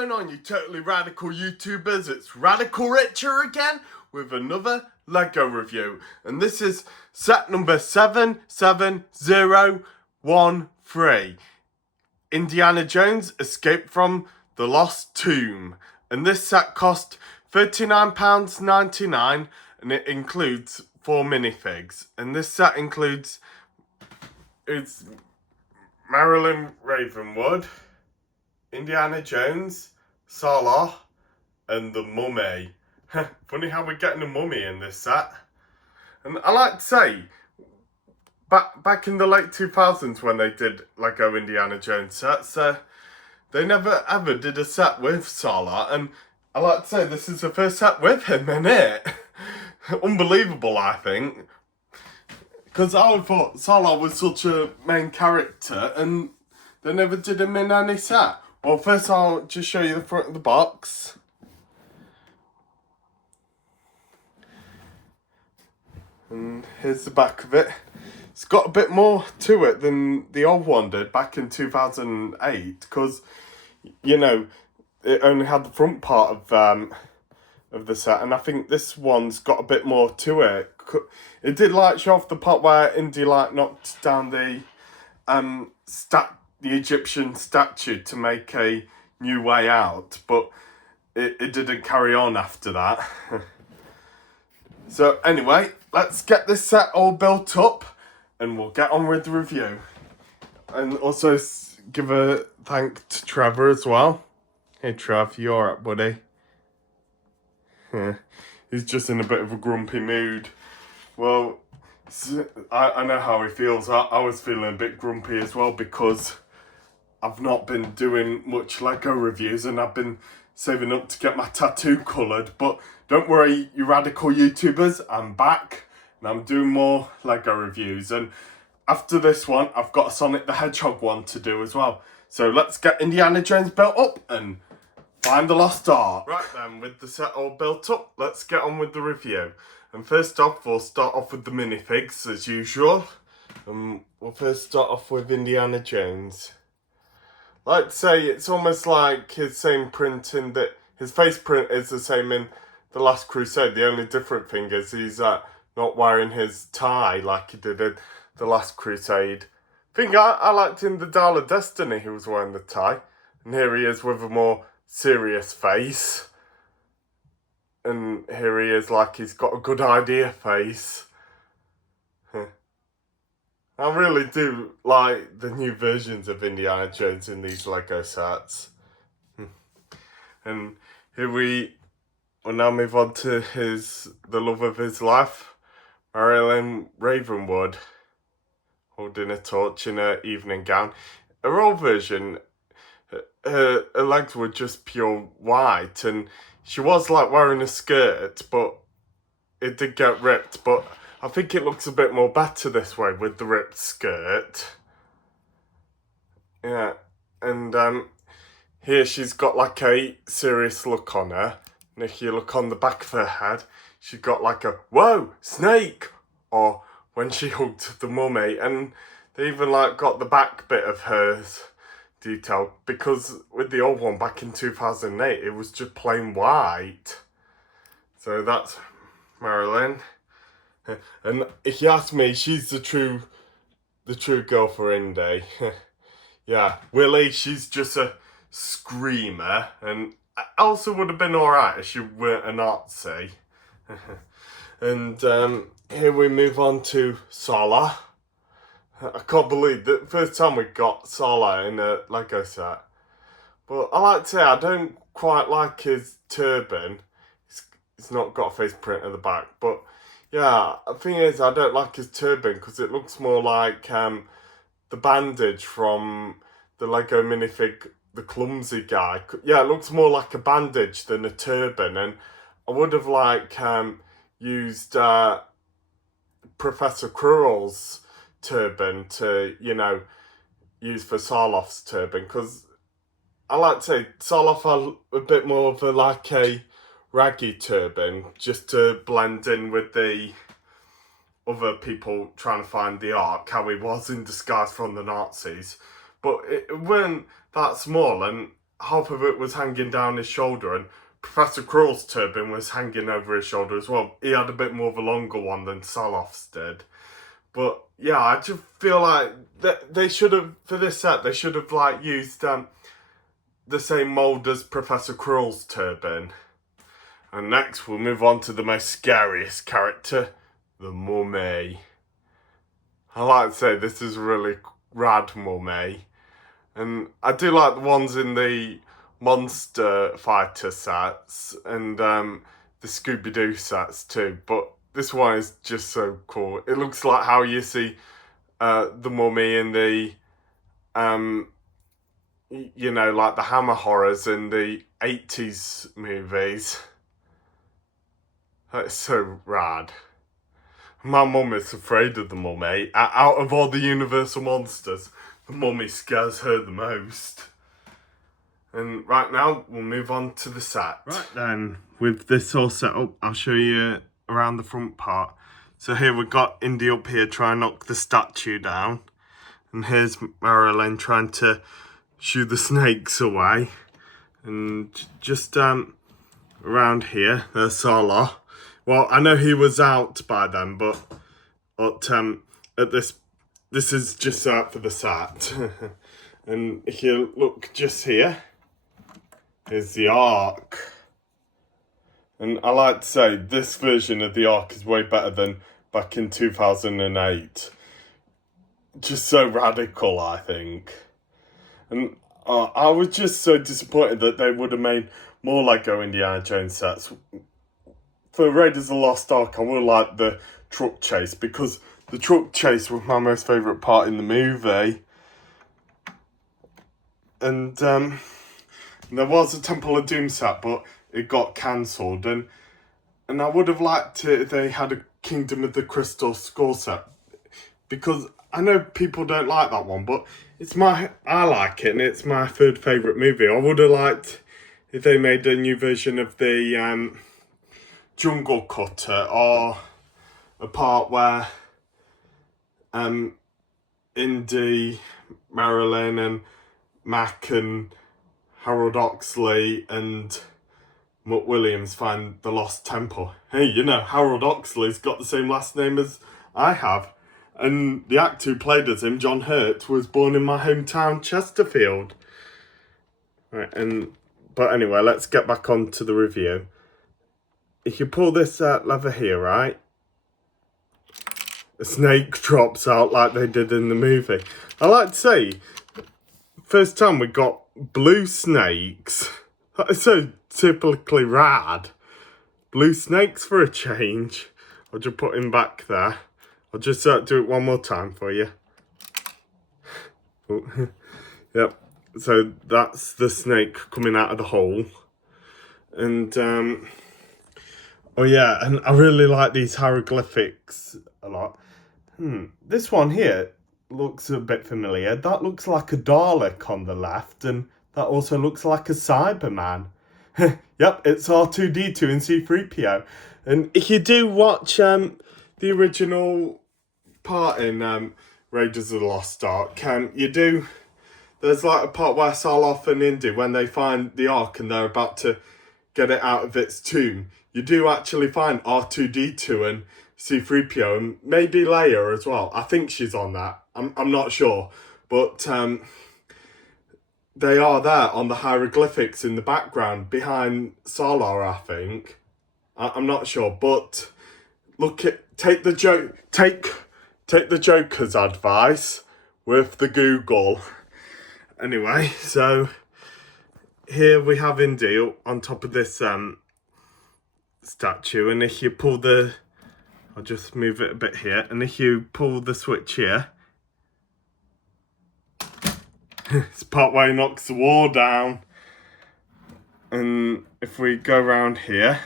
going on, you totally radical YouTubers? It's Radical Richer again with another Lego review. And this is set number 77013. Indiana Jones Escape from the Lost Tomb. And this set cost £39.99 and it includes 4 minifigs. And this set includes Marilyn Ravenwood, Indiana Jones, Salah, and the Mummy. Funny how we're getting a mummy in this set. And I like to say, back in the late 2000s when they did Lego Indiana Jones sets, they never ever did a set with Salah. And I like to say this is the first set with him in it. Unbelievable, I think. Because I thought Salah was such a main character and they never did him in any set. Well, first I'll just show you the front of the box. And here's the back of it. It's got a bit more to it than the old one did back in 2008. Because, you know, it only had the front part of the set. And I think this one's got a bit more to it. It did like show off the part where Indy like knocked down the Egyptian statue to make a new way out, but it didn't carry on after that. So anyway, let's get this set all built up and we'll get on with the review. And also give a thank to Trevor as well. Hey Trev, you alright, buddy? Yeah, he's just in a bit of a grumpy mood. Well, I know how he feels. I was feeling a bit grumpy as well because I've not been doing much Lego reviews and I've been saving up to get my tattoo coloured. But don't worry, you radical YouTubers, I'm back and I'm doing more Lego reviews. And after this one, I've got a Sonic the Hedgehog one to do as well. So let's get Indiana Jones built up and find the lost art. Right then, with the set all built up, let's get on with the review. And first off, we'll start off with the minifigs as usual. We'll first start off with Indiana Jones. Like to say, it's almost like his same print in that his face print is the same in The Last Crusade. The only different thing is he's not wearing his tie like he did in The Last Crusade. I think I liked in the Dial of Destiny he was wearing the tie. And here he is with a more serious face. And here he is like he's got a good idea face. I really do like the new versions of Indiana Jones in these Lego sets. And here we will now move on to the love of his life, Marilyn Ravenwood, holding a torch in her evening gown. Her old version, her legs were just pure white and she was like wearing a skirt, but it did get ripped. But I think it looks a bit more better this way with the ripped skirt. Yeah, and here she's got like a serious look on her. And if you look on the back of her head, she's got like a, whoa, snake! Or when she hugged the mummy. And they even like got the back bit of hers detailed, because with the old one back in 2008 it was just plain white. So that's Marilyn. And if you ask me, she's the true girl for Indy. Yeah, Willie, she's just a screamer, and Elsa would have been alright if she weren't a Nazi. And here we move on to Salah. I can't believe the first time we got Salah in a Lego set. But I like to say I don't quite like his turban. It's not got a face print at the back. But yeah, the thing is I don't like his turban because it looks more like the bandage from the Lego minifig, the clumsy guy. Yeah, it looks more like a bandage than a turban. And I would have used Professor Quirrell's turban to, you know, use for Sarloff's turban, because I like to say Sarloff had a bit more of a raggy turban just to blend in with the other people trying to find the Ark, how he was in disguise from the Nazis. But it weren't that small, and half of it was hanging down his shoulder, and Professor Krull's turban was hanging over his shoulder as well. He had a bit more of a longer one than Salof's did. But yeah, I just feel like they should have, for this set, they should have like used the same mould as Professor Krull's turban. And next we'll move on to the most scariest character, the Mummy. I like to say this is a really rad Mummy. And I do like the ones in the Monster Fighter sets and the Scooby-Doo sets too. But this one is just so cool. It looks like how you see the Mummy in the, you know, like the Hammer horrors in the 80s movies. That's so rad. My mum is afraid of the Mummy. Out of all the Universal monsters, the Mummy scares her the most. And right now, we'll move on to the set. Right then, with this all set up, I'll show you around the front part. So here we've got Indy up here trying to knock the statue down. And here's Marilyn trying to shoo the snakes away. And just around here, there's Sallah. Well, I know he was out by then, but at this is just out for the set. And if you look just here, here's the Ark. And I like to say this version of the Ark is way better than back in 2008. Just so radical, I think. And I was just so disappointed that they would have made more Lego Indiana Jones sets. For Raiders of the Lost Ark, I would like the truck chase, because the truck chase was my most favourite part in the movie. And there was a Temple of Doom set, but it got cancelled. And I would have liked it if they had a Kingdom of the Crystal Skull set, because I know people don't like that one, but I like it, and it's my third favourite movie. I would have liked if they made a new version of the Jungle Cutter, or a part where Indy, Marilyn and Mac and Harold Oxley and Mutt Williams find the lost temple. Hey, you know, Harold Oxley's got the same last name as I have. And the actor who played as him, John Hurt, was born in my hometown, Chesterfield. Right, but anyway, let's get back on to the review. If you pull this lever here, right, a snake drops out like they did in the movie. I like to say, first time we got blue snakes. That is so typically rad. Blue snakes for a change. I'll just put him back there. I'll just do it one more time for you. Oh, yep. So that's the snake coming out of the hole. And oh yeah, and I really like these hieroglyphics a lot. This one here looks a bit familiar. That looks like a Dalek on the left, and that also looks like a Cyberman. Yep, it's R2-D2 and C-3PO. And if you do watch the original part in Raiders of the Lost Ark, there's like a part where Saloth and Indy, when they find the Ark and they're about to get it out of its tomb, you do actually find R2-D2 and C-3PO, and maybe Leia as well. I think she's on that. I'm not sure. But they are there on the hieroglyphics in the background behind Salar, I think. I'm not sure. But take the Joker's advice with the Google. Anyway, so here we have Indy on top of this statue, and if you pull I'll just move it a bit here, and if you pull the switch here, it's part where he knocks the wall down. And if we go around here,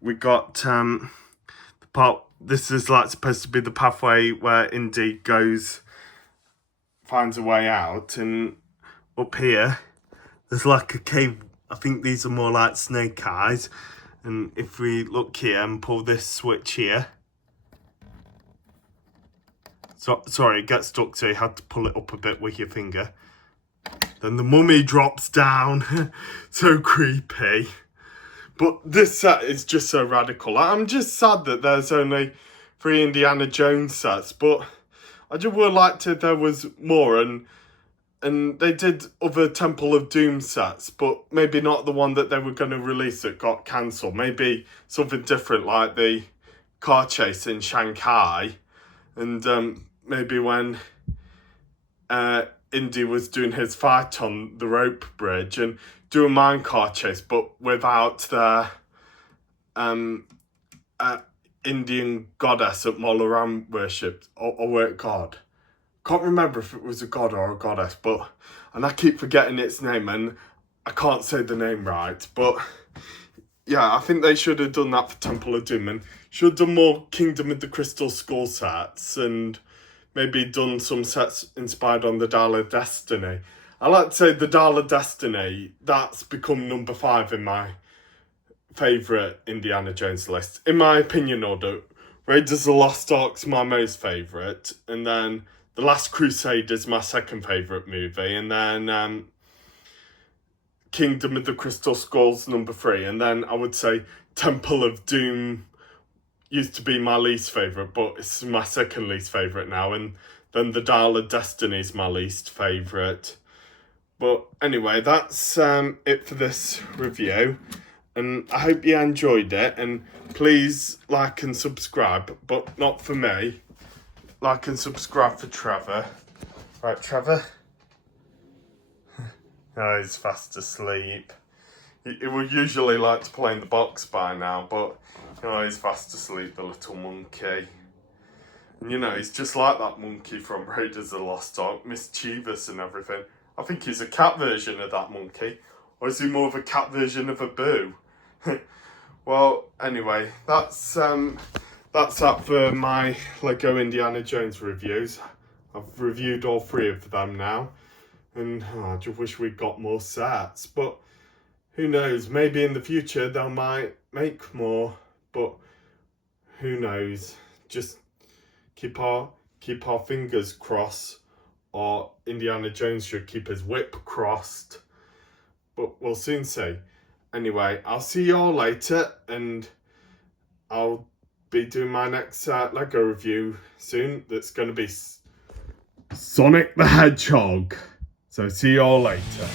we got the part, this is like supposed to be the pathway where Indy finds a way out, and up here there's like a cave. I think these are more like snake eyes, and if we look here and pull this switch here, So, sorry, it gets stuck, so you had to pull it up a bit with your finger. Then the mummy drops down. So creepy. But this set is just so radical. I'm just sad that there's only 3 Indiana Jones sets, but I just would like to there was more, and they did other Temple of Doom sets, but maybe not the one that they were going to release that got cancelled. Maybe something different, like the car chase in Shanghai, and maybe when Indy was doing his fight on the rope bridge, and do a minecart chase, but without the Indian goddess that Molaram worshipped, or were it God? Can't remember if it was a god or a goddess, but, and I keep forgetting its name, and I can't say the name right, but yeah, I think they should have done that for Temple of Doom, and should have done more Kingdom of the Crystal Skull sets, and maybe done some sets inspired on the Dial of Destiny. I like to say the Dial of Destiny, that's become number 5 in my favourite Indiana Jones list. In my opinion order, Raiders of the Lost Ark's my most favourite, and then The Last Crusade is my second favourite movie, and then Kingdom of the Crystal Skull's number 3, and then I would say Temple of Doom used to be my least favourite, but it's my second least favourite now, and then the Dial of Destiny is my least favourite. But anyway, that's it for this review, and I hope you enjoyed it, and please like and subscribe, but not for me. Like and subscribe for Trevor. Right, Trevor? Oh, he's fast asleep. He would usually like to play in the box by now, but he's fast asleep, the little monkey. And he's just like that monkey from Raiders of the Lost Ark, mischievous and everything. I think he's a cat version of that monkey. Or is he more of a cat version of a Boo? Well, anyway, that's that for my Lego Indiana Jones reviews. I've reviewed all 3 of them now. And I just wish we'd got more sets. But who knows? Maybe in the future they might make more. But who knows? Just keep our fingers crossed. Or Indiana Jones should keep his whip crossed. But we'll soon see. Anyway, I'll see you all later, and I'll be doing my next Lego review soon. That's going to be Sonic the Hedgehog. So see you all later.